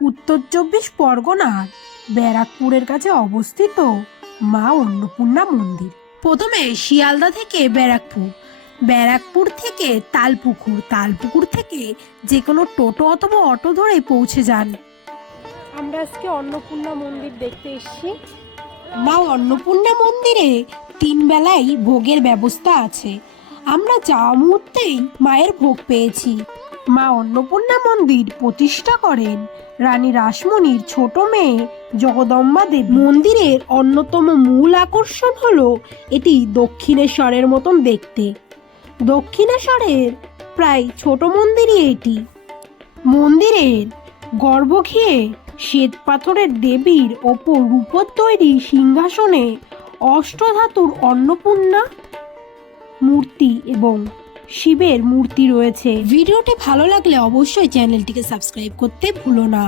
উত্তর 24 পরগনার ব্যারাকপুরের কাছে অবস্থিত মা অন্নপূর্ণা মন্দির। প্রথমে শিয়ালদা থেকে ব্যারাকপুর, ব্যারাকপুর থেকে তালপুকুর, তালপুকুর থেকে যে কোনো টোটো অথবা অটো ধরে পৌঁছে যান। আমরা আজকে অন্নপূর্ণা মন্দির দেখতে এসেছি। মা অন্নপূর্ণা মন্দিরে 3 বেলাই ভোগের ব্যবস্থা আছে। আমরা যাওয়া মুহূর্তেই মায়ের ভোগ পেয়েছি। মা অন্নপূর্ণা মন্দির প্রতিষ্ঠা করেন রানী রাসমণির ছোট মেয়ে জগদম্বা দেবী। মন্দিরের অন্যতম মূল আকর্ষণ হলো এটি দক্ষিণেশ্বরের মতন দেখতে। দক্ষিণেশ্বরের প্রায় ছোট মন্দিরই এটি। মন্দিরের গর্ভগৃহে শ্বেত পাথরের দেবীর ওপর রূপোর তৈরি সিংহাসনে অষ্টধাতুর অন্নপূর্ণা মূর্তি এবং শিবের মূর্তি রয়েছে। ভিডিওটি ভালো লাগলে অবশ্যই চ্যানেলটিকে সাবস্ক্রাইব করতে ভুলো না।